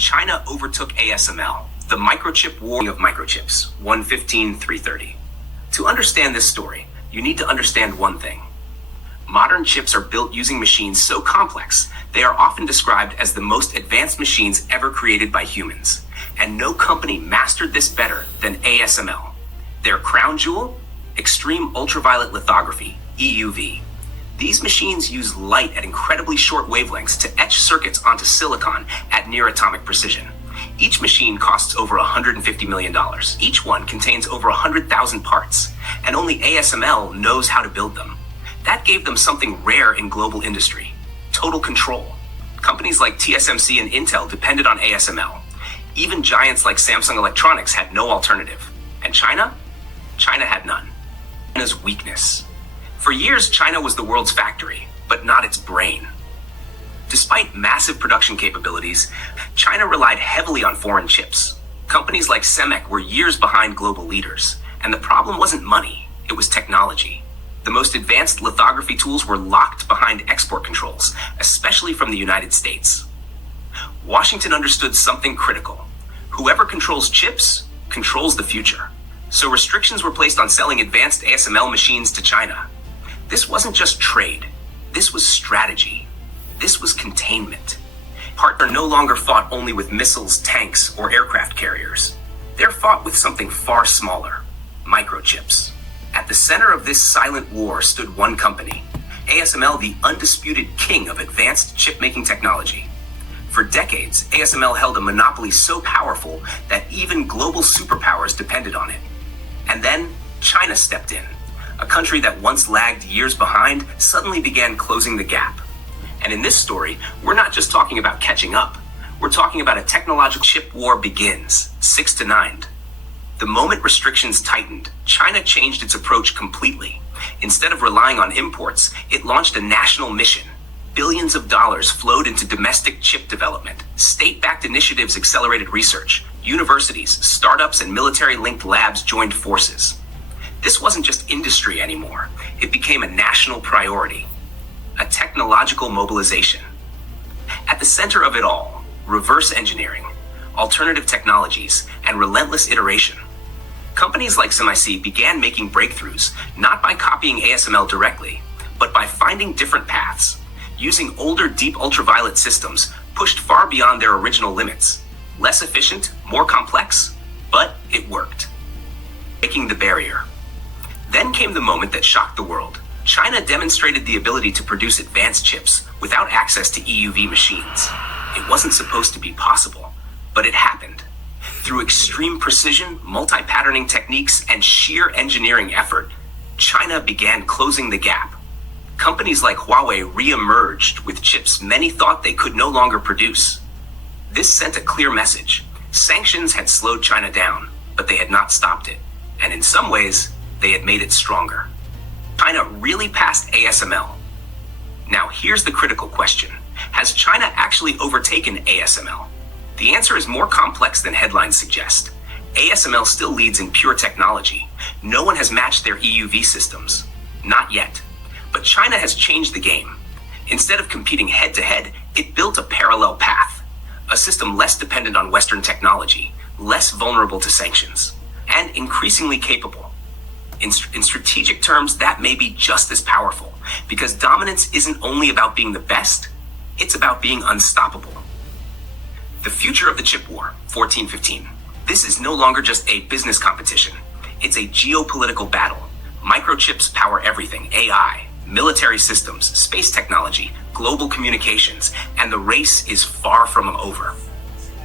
China overtook ASML, the microchip war of microchips, 115-330. To understand this story, you need to understand one thing. Modern chips are built using machines so complex, they are often described as the most advanced machines ever created by humans. And no company mastered this better than ASML. Their crown jewel? Extreme ultraviolet lithography, EUV. These machines use light at incredibly short wavelengths to etch circuits onto silicon at near atomic precision. Each machine costs over $150 million. Each one contains over 100,000 parts, and only ASML knows how to build them. That gave them something rare in global industry: total control. Companies like TSMC and Intel depended on ASML. Even giants like Samsung Electronics had no alternative. And China? China had none. China's weakness. For years, China was the world's factory, but not its brain. Despite massive production capabilities, China relied heavily on foreign chips. Companies like SEMEC were years behind global leaders, and the problem wasn't money, it was technology. The most advanced lithography tools were locked behind export controls, especially from the United States. Washington understood something critical. Whoever controls chips controls the future. So restrictions were placed on selling advanced ASML machines to China. This wasn't just trade. This was strategy. This was containment. Partners no longer fought only with missiles, tanks, or aircraft carriers. They're fought with something far smaller: microchips. At the center of this silent war stood one company, ASML, the undisputed king of advanced chip-making technology. For decades, ASML held a monopoly so powerful that even global superpowers depended on it. And then China stepped in. A country that once lagged years behind suddenly began closing the gap. And in this story, we're not just talking about catching up. We're talking about a technological chip war begins, 6 to 9. The moment restrictions tightened, China changed its approach completely. Instead of relying on imports, it launched a national mission. Billions of dollars flowed into domestic chip development. State-backed initiatives accelerated research. Universities, startups, and military-linked labs joined forces. This wasn't just industry anymore. It became a national priority. A technological mobilization. At the center of it all, reverse engineering, alternative technologies, and relentless iteration. Companies like SEMIC began making breakthroughs, not by copying ASML directly, but by finding different paths. Using older deep ultraviolet systems pushed far beyond their original limits. Less efficient, more complex, but it worked. Breaking the barrier. Then came the moment that shocked the world. China demonstrated the ability to produce advanced chips without access to EUV machines. It wasn't supposed to be possible, but it happened. Through extreme precision, multi-patterning techniques, and sheer engineering effort, China began closing the gap. Companies like Huawei re-emerged with chips many thought they could no longer produce. This sent a clear message. Sanctions had slowed China down, but they had not stopped it. And in some ways, they had made it stronger. China really passed ASML. Now here's the critical question. Has China actually overtaken ASML? The answer is more complex than headlines suggest. ASML still leads in pure technology. No one has matched their EUV systems. Not yet. But China has changed the game. Instead of competing head-to-head, it built a parallel path. A system less dependent on Western technology, less vulnerable to sanctions, and increasingly capable. In strategic terms, that may be just as powerful, because dominance isn't only about being the best, it's about being unstoppable. The future of the chip war, 1415. This is no longer just a business competition. It's a geopolitical battle. Microchips power everything: AI, military systems, space technology, global communications, and the race is far from over.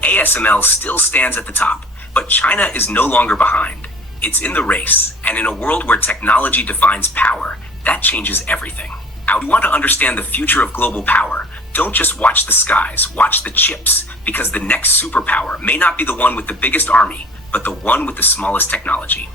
ASML still stands at the top, but China is no longer behind. It's in the race, and in a world where technology defines power, that changes everything. Now, if you want to understand the future of global power, don't just watch the skies, watch the chips, because the next superpower may not be the one with the biggest army, but the one with the smallest technology.